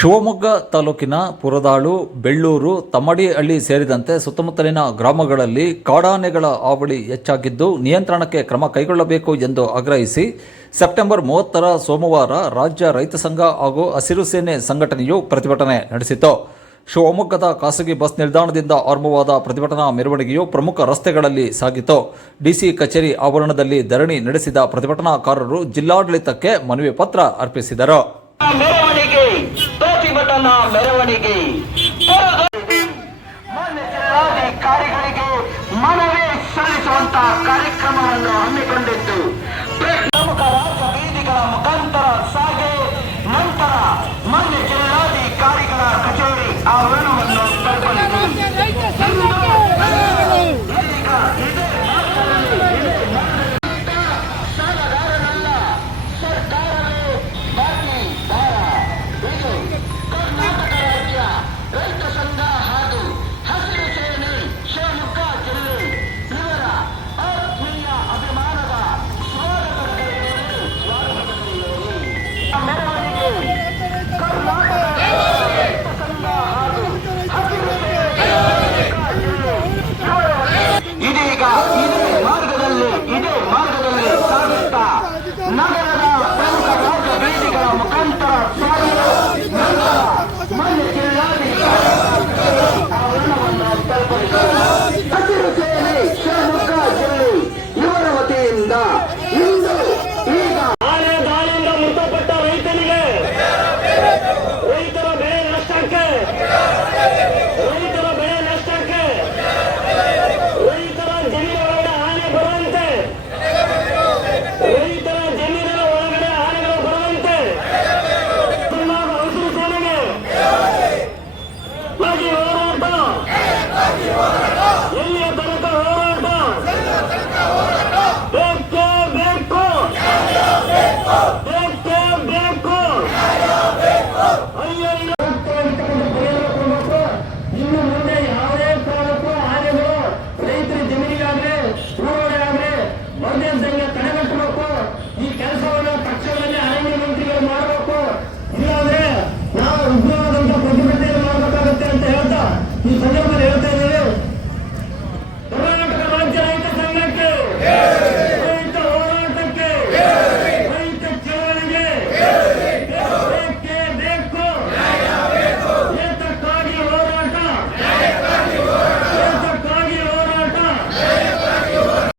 ಶಿವಮೊಗ್ಗ ತಾಲೂಕಿನ ಪುರದಾಳು, ಬೆಳ್ಳೂರು, ತಮ್ಮಡಿಹಳ್ಳಿ ಸೇರಿದಂತೆ ಸುತ್ತಮುತ್ತಲಿನ ಗ್ರಾಮಗಳಲ್ಲಿ ಕಾಡಾನೆಗಳ ಹಾವಳಿ ಹೆಚ್ಚಾಗಿದ್ದು ನಿಯಂತ್ರಣಕ್ಕೆ ಕ್ರಮ ಕೈಗೊಳ್ಳಬೇಕು ಎಂದು ಆಗ್ರಹಿಸಿ ಸೆಪ್ಟೆಂಬರ್ 30ರ ಸೋಮವಾರ ರಾಜ್ಯ ರೈತ ಸಂಘ ಹಾಗೂ ಹಸಿರು ಸೇನೆ ಸಂಘಟನೆಯು ಪ್ರತಿಭಟನೆ ನಡೆಸಿತು. ಶಿವಮೊಗ್ಗದ ಖಾಸಗಿ ಬಸ್ ನಿಲ್ದಾಣದಿಂದ ಆರಂಭವಾದ ಪ್ರತಿಭಟನಾ ಮೆರವಣಿಗೆಯು ಪ್ರಮುಖ ರಸ್ತೆಗಳಲ್ಲಿ ಸಾಗಿತು. ಡಿಸಿ ಕಚೇರಿ ಆವರಣದಲ್ಲಿ ಧರಣಿ ನಡೆಸಿದ ಪ್ರತಿಭಟನಾಕಾರರು ಜಿಲ್ಲಾಡಳಿತಕ್ಕೆ ಮನವಿ ಪತ್ರ ಅರ್ಪಿಸಿದರು. ಪ್ರತಿಭಟನಾ ಮೆರವಣಿಗೆ ಮಾನ್ಯ ಜಿಲ್ಲಾಧಿಕಾರಿಗಳಿಗೆ ಮನವಿ ಸಲ್ಲಿಸುವಂತಹ ಕಾರ್ಯಕ್ರಮವನ್ನು ಹಮ್ಮಿಕೊಂಡಿದ್ದು ಪ್ರಮುಖ ರಾಜಬೀದಿಗಳ ಮುಖಾಂತರ ಸಾಗಿ